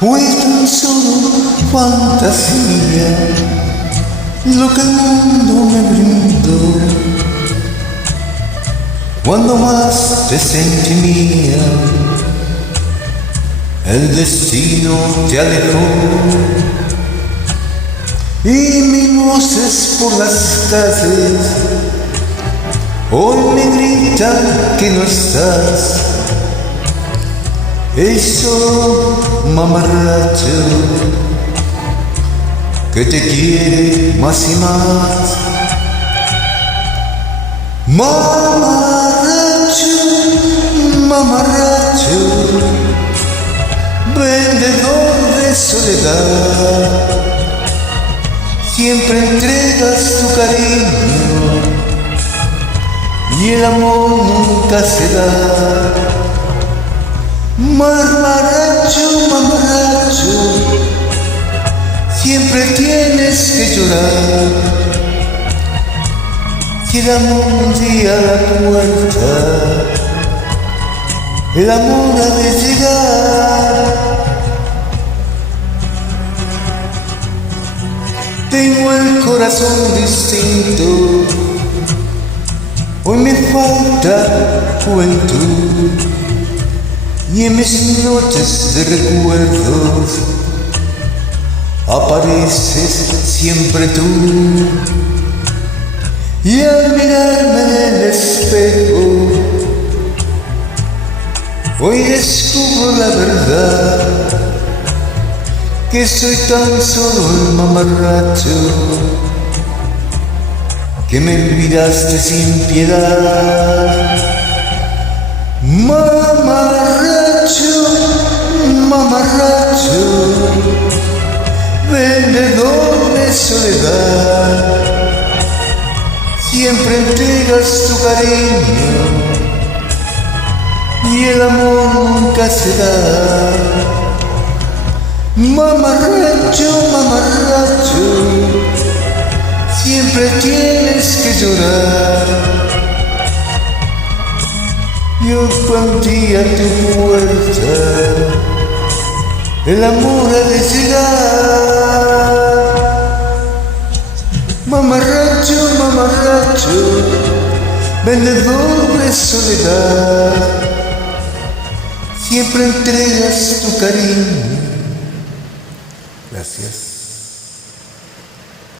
o es tan solo fantasía lo que el mundo me brindó. Cuando más te sentí mía, el destino te alejó, y mis voces por las calles hoy me gritan que no estás. Eso, mamarracho, que te quiere más y más. Mamarracho, mamarracho, vendedor de soledad, siempre entregas tu cariño y el amor nunca se da. Mamarracho, mamarracho, siempre tienes que llorar. Si el amor un día a la puerta, el amor ha de llegar. Tengo el corazón distinto, hoy me falta juventud, y en mis noches de recuerdos apareces siempre tú. Y al mirarme en el espejo, hoy descubro la verdad, que soy tan solo el mamarracho que me olvidaste sin piedad. Mamarracho, mamarracho, vendedor de soledad, siempre entregas tu cariño y el amor nunca se da. Mamarracho, mamarracho, siempre tienes que llorar. Yo partí a tu puerta, el amor ha de llegar. Mamarracho, mamarracho, vendedor de soledad, siempre entregas tu cariño. Gracias.